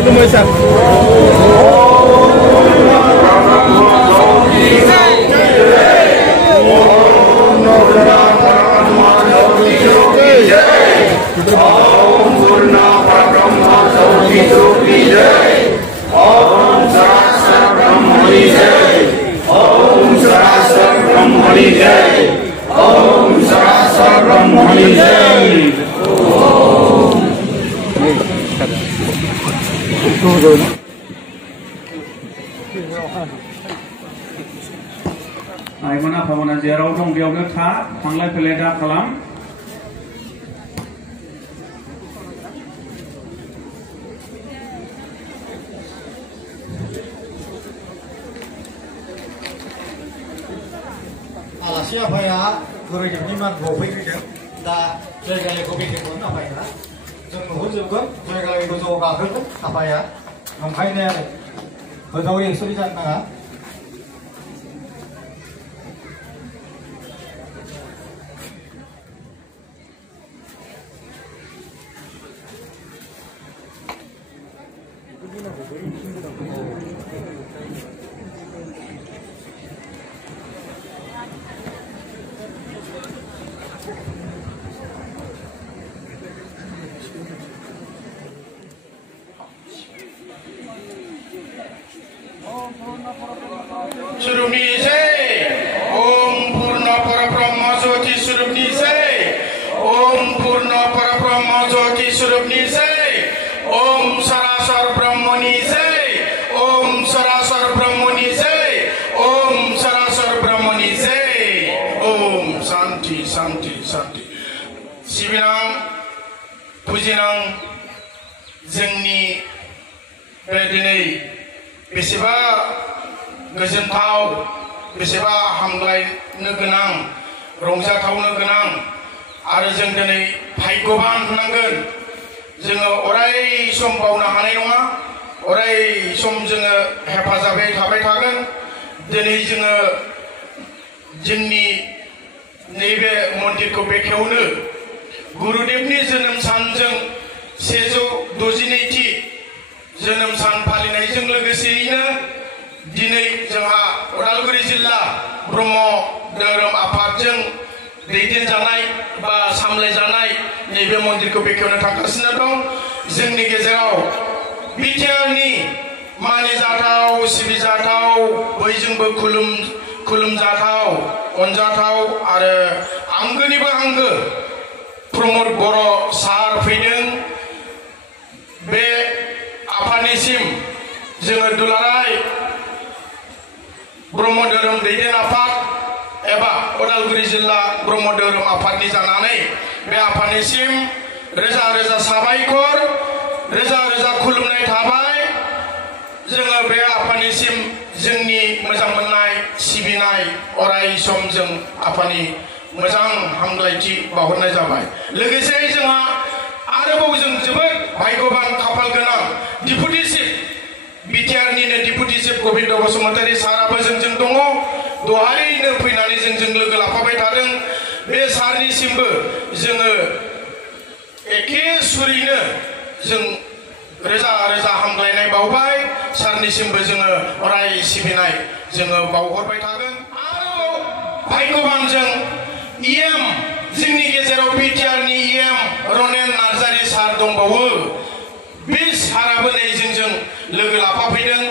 खुलुमबाय सार आइमोना फामोना जेराव दं बेयावनो था थांलाय फैलाय दा खालाम आलासि आफाया गुरैजोंनि मानखौ फैग्रोदों दा जायगानिखौ बेखेवगोन आफाया जों नुहुरजोबगोन जायगानि गोजौआव गाखोगोन आफाया नंखायनो आरो गोजौआव एक्सुलि जानो नाङा Surubni Jai Om Purna Parabrahma Jyoti Surubni Jai Om Purna Parabrahma Jyoti Surubni Jai Om Sarasar Brahmani Jai Om Sarasar Brahmani Jai Om Sarasar Brahmani Jai Om Shanti Shanti Shanti Sivinang Pujinang जोंनि बे दिनै बेसेबा गोजोनथाव बेसेबा हामलायनो गोनां रंजाथावनो गोनां आरो जों दिनै भाग्यवान होनांगोन जोङो अराय सम बावनो हानाय नङा अराय सम जोङो हेफाजाबै थाबाय थागोन दिनै जोङो जोंनि नैबे मन्दिरखौ बेखेवनो गुरुदेवनि जोनोम सानजों 162थि जोनोम सान फालिनायजों लोगोसेयैनो दिनै जोंहा उदालगुरि जिल्ला ब्रह्म धोरोम आफादजों दैदेनजानाय बा सामलायजानाय नैबे मन्दिरखौ बेखेवनो थांगासिनो दं जोंनि गेजेराव बिटिआरनि मानिजाथाव सिबिजाथाव बयजोंबो खुलुमजाथाव अनजाथाव आरो आंगोनिबो आंगो प्रमद बर' सार फैदों बे आफादनिसिम जोङो दुलाराय ब्रह्म धोरोम दैदेन आफाद एबा उदालगुरि जिल्ला ब्रह्म धोरोम आफादनि जानानै बे आफादनिसिम रोजा रोजा साबायखर रोजा रोजा खुलुमनाय थाबाय जोङो बे आफादनिसिम जोंनि मोजां मोननाय सिबिनाय अराय सम जों आफादनि मोजां हामलायथि बावहरनाय जाबाय लोगोसे जोंहा आरोबाव जों जोबोद भाग्यवान खाफाल गोनां डिपुटि चिफ बिटिआरनिनो डिपुटि चिफ गबिन्द बसुमतारी साराबो जोंजों दङ दहायनो फैनानै जोंजों लोगो लाफाबाय थादों बे सारनिसिमबो जोङो एखे सुरैनो जों रोजा रोजा हामलायनाय बावबाय सारनिसिमबो जोङो अराय सिबिनाय जोङो बावहरबाय थागोन आरोबाव भाग्यवानजों इएम जोंनि गेजेराव बिटिआरनि इएम रनेन नार्जारी सार दंबावो बे साराबो नै जोंजों लोगो लाफाफैदों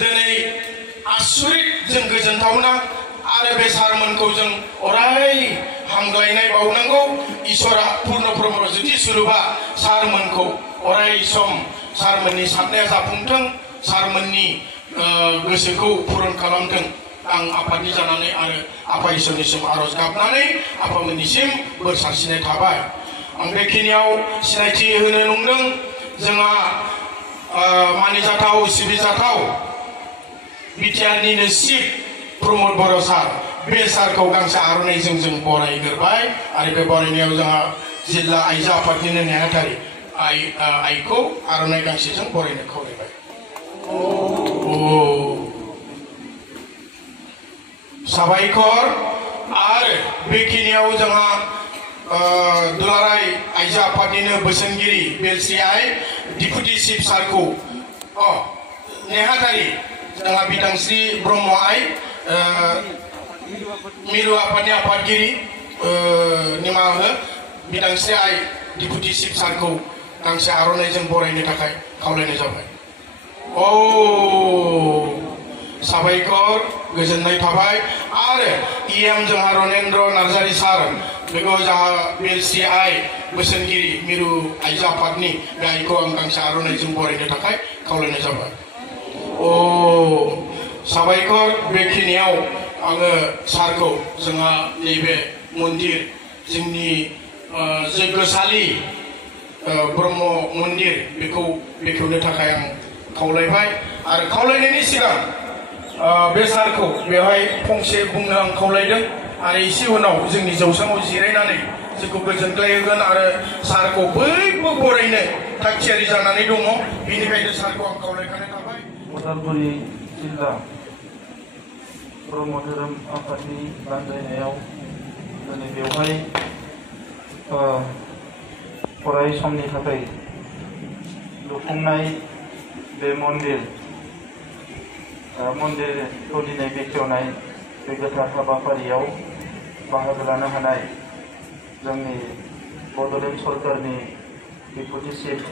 दिनै आसुरित जों गोजोनथावना आरो बे सारमोनखौ जों अराय हामलायनाय बावनांगौ इसोरा पूर्ण ब्रह्म ज्योति स्वरूपा सारमोनखौ अराय सम सारमोननि साननाया जाफुंथों सारमोननि गोसोखौ पुरन खालामथों आं आफादनि जानानै आरो आफा इसोरनिसिम आरज गाबनानै आफामोननिसिम बोर सारस्रिनाय थाबाय आं बेखिनियाव सिनायथि होनो नंदों जोंहा मानिजाथाव सिबिजाथाव बिटिआरनिनो चिफ प्रमद बर' सार बे सारखौ गांसे आर'नाइजों जों बरायग्रोबाय आरो बे बरायनायाव जोंहा जिल्ला आइजो आफादनिनो नेहाथारि आइखौ आर'नाइ गांसेजों बरायनो खावलायबाय साबायखर आरो बेखिनियाव जोंहा दुलाराय आइजो आफादनिनो बोसोनगिरि बेलस्रि आइ डिपुटि चिफ सारखौ नेहाथारि जोंहा बिदांस्रि ब्रह्म आइ मिरु आफादनि आफादगिरि निमाहा हो बिदांस्रि आइ डिपुटि चिफ सारखौ गांसे आर'नाइजों बरायनो थाखाय खावलायनाय जाबाय। साबायखर गोजोननाय थाबाय आरो इएम जोंहा रनेन्द्र नार्जारि सार बेखौ जोंहा बिएलसि आइ बोसोनगिरि मिरु आइजो आफादनि बे आइखौ आं गांसे आर'नाइजों बरायनो थाखाय खावलायनाय जाबाय। साबायखर बेखिनियाव आङो सारखौ जोंहा नैबे मन्दिर जोंनि जयगशाली ब्रह्म मन्दिर बेखौ बेखेवनो थाखाय आं खावलायबाय आरो खावलायनायनि सिगां बे सारखौ बेवहाय फंसे बुंनो आं खावलायदों आरो एसे उनाव जोंनि जौसाङाव जिरायनानै जोंखौ गोजोनग्लाय होगोन आरो सारखौ बयबो बरायनो थागथियारि जानानै दङ बेनिखायनो सारखौ आं खावलायखानाय थाबाय। उदालगुरि जिल्ला ब्रह्म धोरोम आफादनि बानजायनायाव दिनै बेवहाय अराय समनि थाखाय लुफुंनाय बे मन्दिरखौ दिनै बेखेवनाय बे गोथार हाबाफारियाव बाहागो लानो हानाय जोंनि बड'लेण्ड सरकारनि डिपुटि चिफ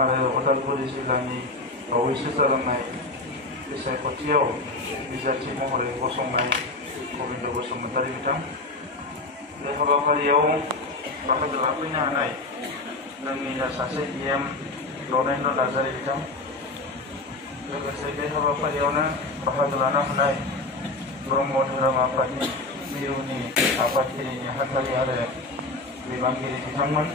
आरो उदालगुरि जिल्लानि बावैसो जालांनाय बिसायख'थियाव बिजाथि महरै गसंनाय गबिन्द बसुमतारी बिथां बे हाबाफारियाव बाहागो लाफैनो हानाय जोंनिनो सासे इएम रनेन्द्र नार्जारि बिथां लोगोसे बे हाबाफारियावनो बाहागो लानो हानाय ब्रह्म धोरोम आफादनि मिरुनि आफादगिरि नेहाथारि आरो बिबानगिरि बिथांमोन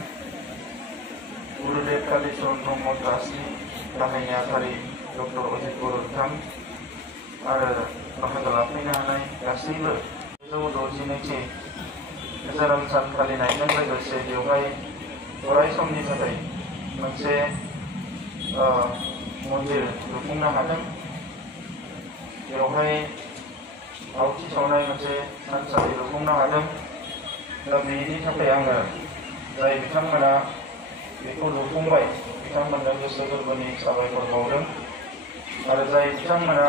गुरुदेव कालीचरण ब्रह्म ट्रास्टनि गाहाय नेहाथारि डक्टर अजित बर' बिथां आरो बाहागो लाफैनो हानाय गासैबो 162थि जोनोम सान फालिनायजों लोगोसे बेवहाय अराय समनि थाखाय मोनसे मन्दिर लुफुंनो हादों बेवहाय आवथि सावनाय मोनसे थानसालि लुफुंनो हादों दा बेनि थाखाय आङो जाय बिथांमोना बेखौ लुफुंबाय बिथांमोननो गोसो गोरबोनि साबायखर बावदों आरो जाय बिथांमोना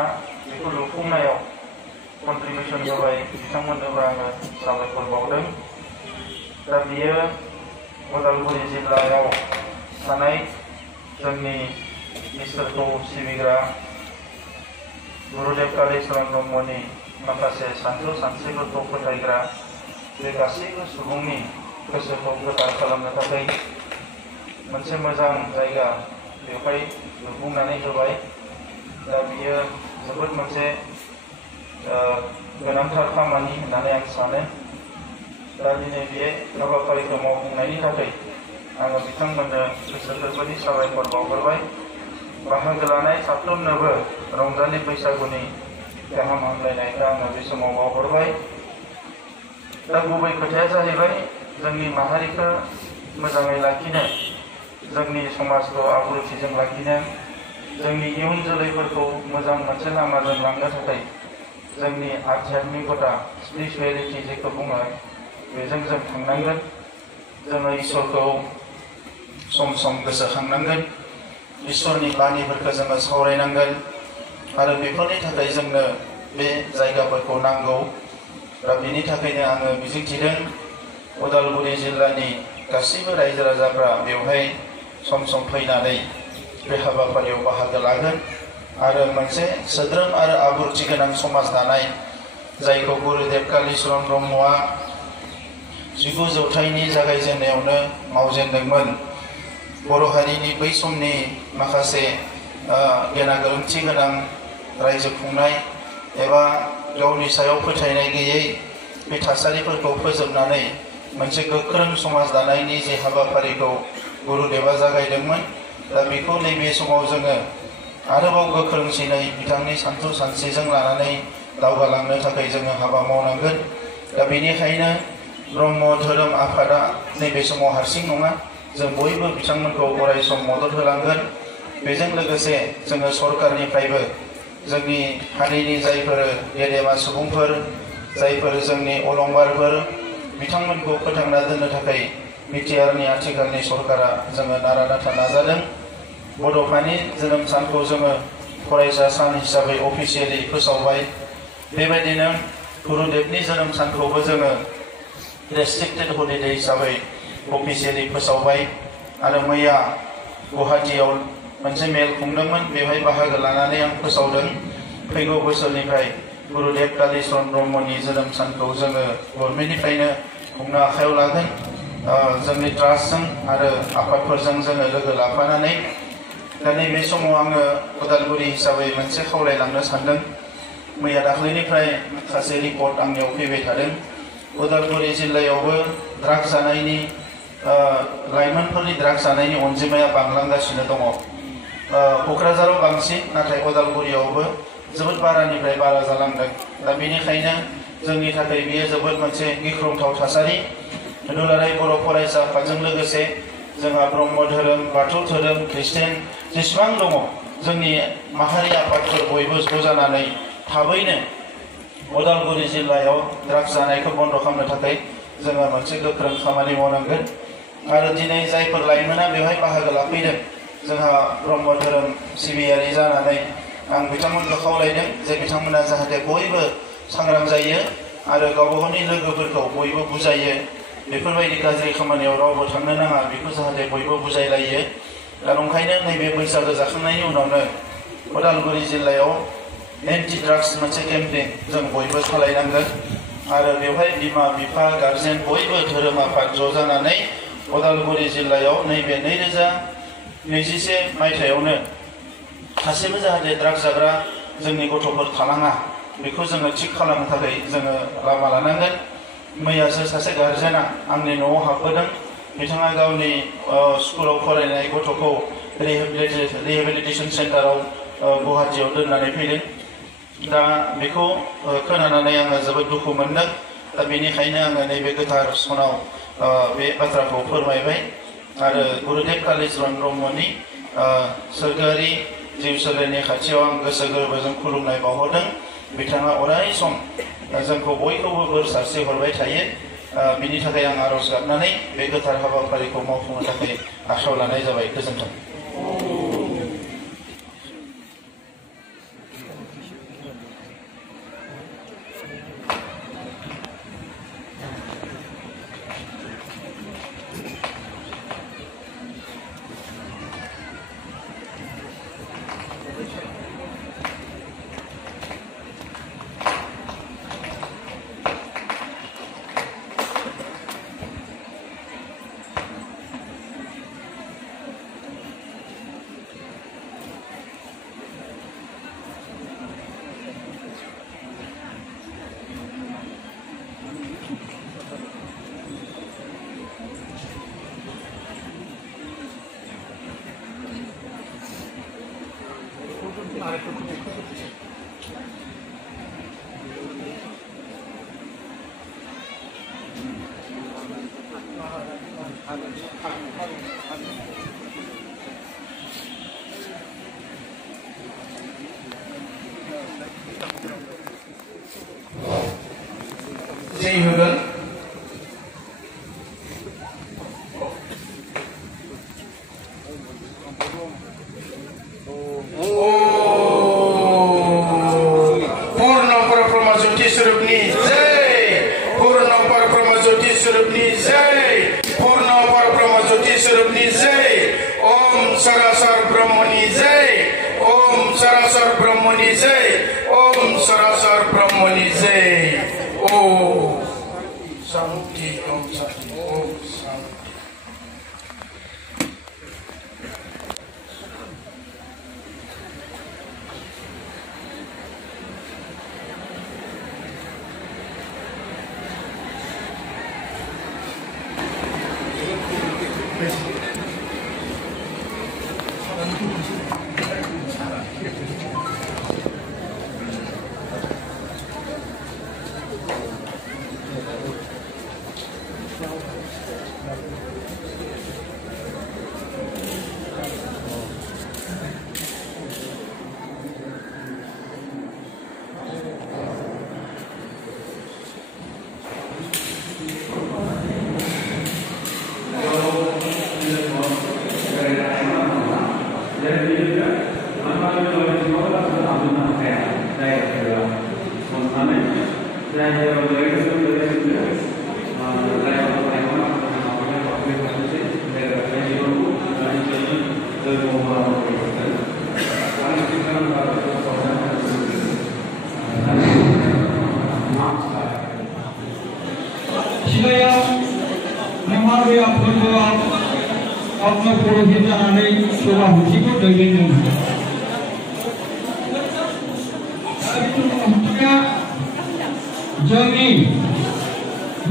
बेखौ लुफुंनायाव कन्ट्रिबिउसन होबाय बिथांमोननोबो आङो साबायखर बावदों। दा बियो उदालगुरि जिल्लायाव थानाय जोंनि इसोरखौ सिबिग्रा गुरुदेव कालीचरण ब्रह्मनि माखासे सानथौ सानस्रिफोरखौ फोथायग्रा बे गासैबो सुबुंनि गोसोखौ गोथार खालामनो थाखाय मोनसे मोजां जायगा बेवहाय लुफुंनानै होबाय। दा बियो जोबोद मोनसे गोनांथार खामानि होननानै आं सानो। दा दिनै बे हाबाफारिखौ मावफुंनायनि थाखाय आङो बिथांमोननो गोसो गोरबोनि साबायखर बावहरबाय। बाहागो लानाय साफ्रोमनोबो रंजालि बैसागुनि गाहाम हामलायनायखौ आङो बे समाव बावहरबाय। दा गुबै खोथाया जाहैबाय जोंनि माहारिखौ मोजाङै लाखिनो जोंनि समाजखौ आब्रुथिजों लाखिनो जोंनि इयुन जोलैफोरखौ मोजां मोनसे लामाजों लांनो थाखाय जोंनि आध्यात्मिकता स्पिरिचुवेलिटी जेखौ बुङो बेजों जों थांनांगोन। जोङो इसोरखौ सम सम गोसोखांनांगोन इसोरनि बाणीफोरखौ जोङो सावरायनांगोन आरो बेफोरनि थाखाय जोंनो बे जायगाफोरखौ नांगौ। दा बेनि थाखायनो आङो मिजिंथिदों उदालगुरि जिल्लानि गासैबो रायजो राजाफ्रा बेवहाय सम सम फैनानै बे हाबाफारियाव बाहागो लागोन आरो मोनसे सोद्रोम आरो आब्रुथि गोनां समाज दानाय जायखौ गुरुदेव कालीचरण ब्रह्मआ 19 जौथाइनि जागायजेननायावनो मावजेनदोंमोन। बर' हारिनि बै समनि माखासे गेना गोरोन्थि गोनां रायजो खुंनाय एबा गावनि सायाव फोथायनाय गैयै बे थासारिफोरखौ फोजोबनानै मोनसे गोख्रों समाज दानायनि जे हाबाफारिखौ गुरुदेवा जागायदोंमोन। दा बेखौ नैबे समाव जोङो आरोबाव गोख्रोंसिनै बिथांनि सानथौ सानस्रिजों लानानै दावगालांनो थाखाय जोङो हाबा मावनांगोन। दा बेनिखायनो ब्रह्म धोरोम आफादा नैबे समाव हारसिं नङा, जों बयबो बिथांमोनखौ अराय सम मदद होलांगोन। बेजों लोगोसे जोङो सरकारनिफ्रायबो जोंनि हारिनि जायफोर गेदेमा सुबुंफोर जायफोर जोंनि अलंबारफोर बिथांमोनखौ फोथांना दोननो थाखाय बिटिआरनि आथिखालनि सरकारा जोङो नारा नाथा नाजादों। बड'फानि जोनोम सानखौ जोङो फरायसा सान हिसाबै अफिसियेलि फोसावबाय। बेबायदिनो गुरुदेबनि जोनोम सानखौबो जोङो रेस्ट्रिक्टेड हलिडे हिसाबै अफिसियेलि फोसावबाय। आरो मैया गुवाहाटीयाव मोनसे मेल खुंदोंमोन, बेवहाय बाहागो लानानै आं फोसावदों। फैगौ बोसोरनिफ्राय गुरुदेब कालीचरण ब्रह्मनि जोनोम सानखौ जोङो गभर्नमेन्टनिफ्रायनो खुंनो आखायाव लागोन। जोंनि ट्रास्टजों आरो आफादफोरजों जोङो लोगो लाफानानै दा नैबे समाव आङो उदालगुरि हिसाबै मोनसे खावलायलांनो सानदों। मैया दाख्लैनिफ्राय माखासे रिपर्ट आंनियाव फैबाय थादों। उदालगुरि जिल्लायावबो ड्राग्स जानायनि लाइमोनफोरनि ड्राग्स जानायनि अनजिमाया बांलांगासिनो दङ। क'क्राझाराव बांसिन, नाथाय उदालगुरियावबो जोबोद बारानिफ्राय बारा जालांदों। दा बेनिखायनो जोंनि थाखाय बेयो जोबोद मोनसे गिख्रंथाव थासारि। दुलाराय बर' फरायसा आफादजों लोगोसे जोंहा ब्रह्म धोरोम, बाथौ धोरोम, ख्रिस्टियान जेसेबां दङ जोंनि माहारि आफादफोर बयबो ज' जानानै थाबैनो उदालगुरि जिल्लायाव ड्राग्स जानायखौ बन्द खालामनो थाखाय जोङो मोनसे गोख्रों खामानि मावनांगोन। आरो दिनै जायफोर लाइमोना बेवहाय बाहागो लाफैदों, जोंहा ब्रह्म धोरोम सिबियारि जानानै आं बिथांमोनखौ खावलायदों जे बिथांमोना जाहाथे बयबो सांग्रां जायो आरो गावबा गावनि लोगोफोरखौ बयबो बुजायो। बेफोरबायदि गाज्रि खामानियाव रावबो थांनो नाङा, बेखौ जाहाथे बयबो बुजायलायो। दा ओंखायनो नैबे बैसागो जाखांनायनि उनावनो उदालगुरि जिल्लायाव एन्टि ड्राग्स मोनसे केम्पेइन जों बयबो सालायनांगोन। आरो बेवहाय बिमा बिफा गार्जेन बयबो धोरोम आफाद ज' जानानै उदालगुरि जिल्लायाव नैबे 2021 मायथाइयावनो सासेबो जाहाथे ड्राग्स जाग्रा जोंनि गथ'फोर थालाङा, बेखौ जोङो थिग खालामनो थाखाय जोङो लामा लानांगोन। मैयासो सासे गार्जेना आंनि न'आव हाबबोदों। बिथाङा गावनि स्कुलाव फरायनाय गथ'खौ रिहेबिलिटेसन सेन्टाराव गुवाहाटीयाव दोननानै फैदों। दा बेखौ खोनानानै आङो जोबोद दुखु मोनदों। दा बेनिखायनो आङो नैबे गोथार सनाव बे बाथ्राखौ फोरमायबाय। आरो गुरुदेब कालीचरण ब्रह्मनि सोरगोआरि जिउ सोलेरनि खाथियाव आं गोसो गोरबोजों खुलुमनाय बावहरदों। बिथाङा अराय सम जोंखौ बयखौबो बोर सारस्रि हरबाय थायो। बिनि थाखाय आं आरज गाबनानै बे गोथार हाबाफारिखौ मावफुंनो थाखाय आखायाव लानाय जाबाय। गोजोन्थों। जय होगोन। पूर्ण परब्रह्म ज्योति स्वरूपनि जय, पूर्ण परब्रह्म ज्योति स्वरूपनि जय, पूर्ण परब्रह्म ज्योति स्वरूपनि जय। ओम सरासर ब्रह्मनि जय, ओम सरासर ब्रह्मनि जय, ओम सरासर ब्रह्मनि जय। ओम शांति, ओम शांति, ओम शांति। अपना पुरोहित जानानै सभाहुथिखौ दैदेनदोंमोन। जोंनि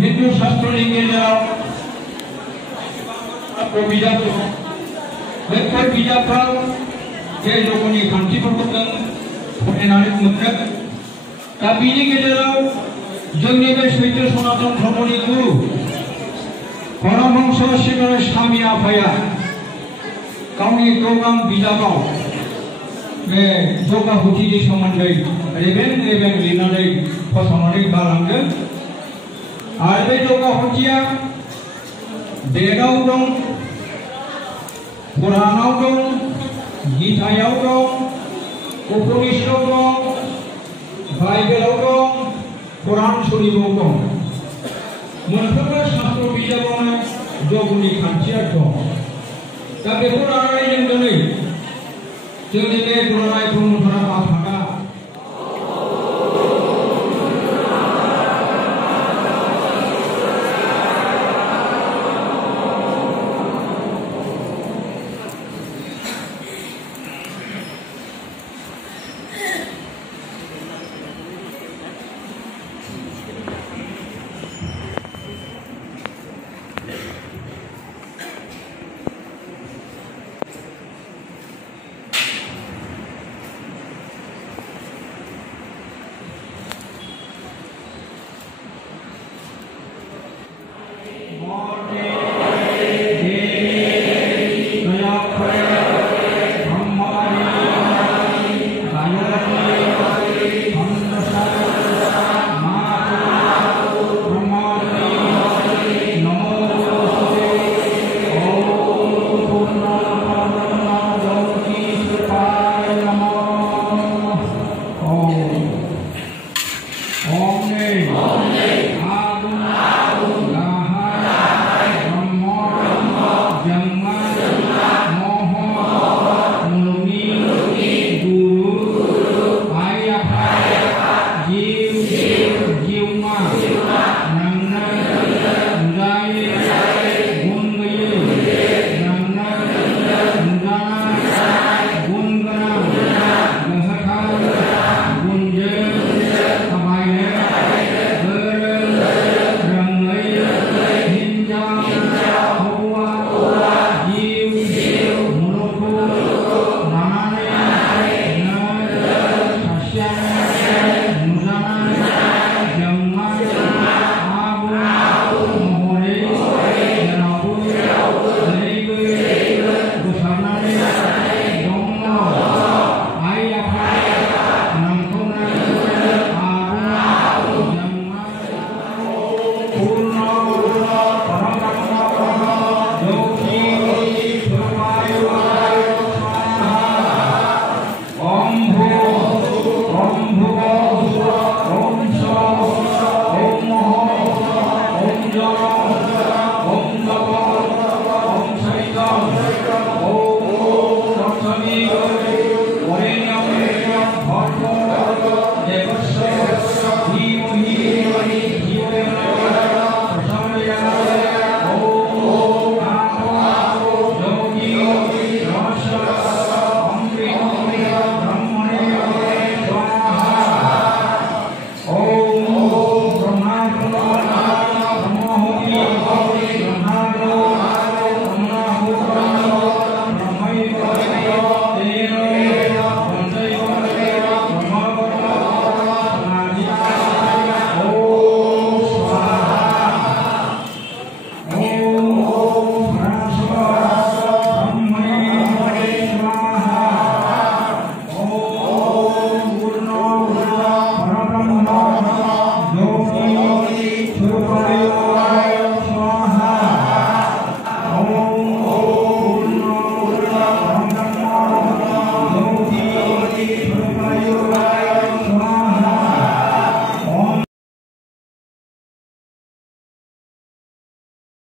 हिन्दु शास्त्रनि गेजेराव बिजाब दं। बैफोर बिजाबफ्राव बे जगनि खान्थिफोरखौ जों फरायनानै मोनदों। दा बिनि गेजेराव जोंनि बे सैथो सनातन धर्मनि गुरु परमहंस श्रीमद स्वामी आफाया गावनि गोबां बिजाबाव बे जगाहुथिनि सोमोन्दै रेबें लिरनानै फोसावनानै गालांदों। आरो बे जगाहुथिया वेदाव दं, पुराणाव दं, गीतायाव दं, उपनिषदाव दं, बाइबेलाव दं, कुरान शरीफाव दं। मोनफ्रोमबो शास्त्र बिजाबावनो जगनि खान्थिया दं। दा बेखौ लानानै जों दिनै जोंनि बे दुलाराय ब्रह्मधरा आफादा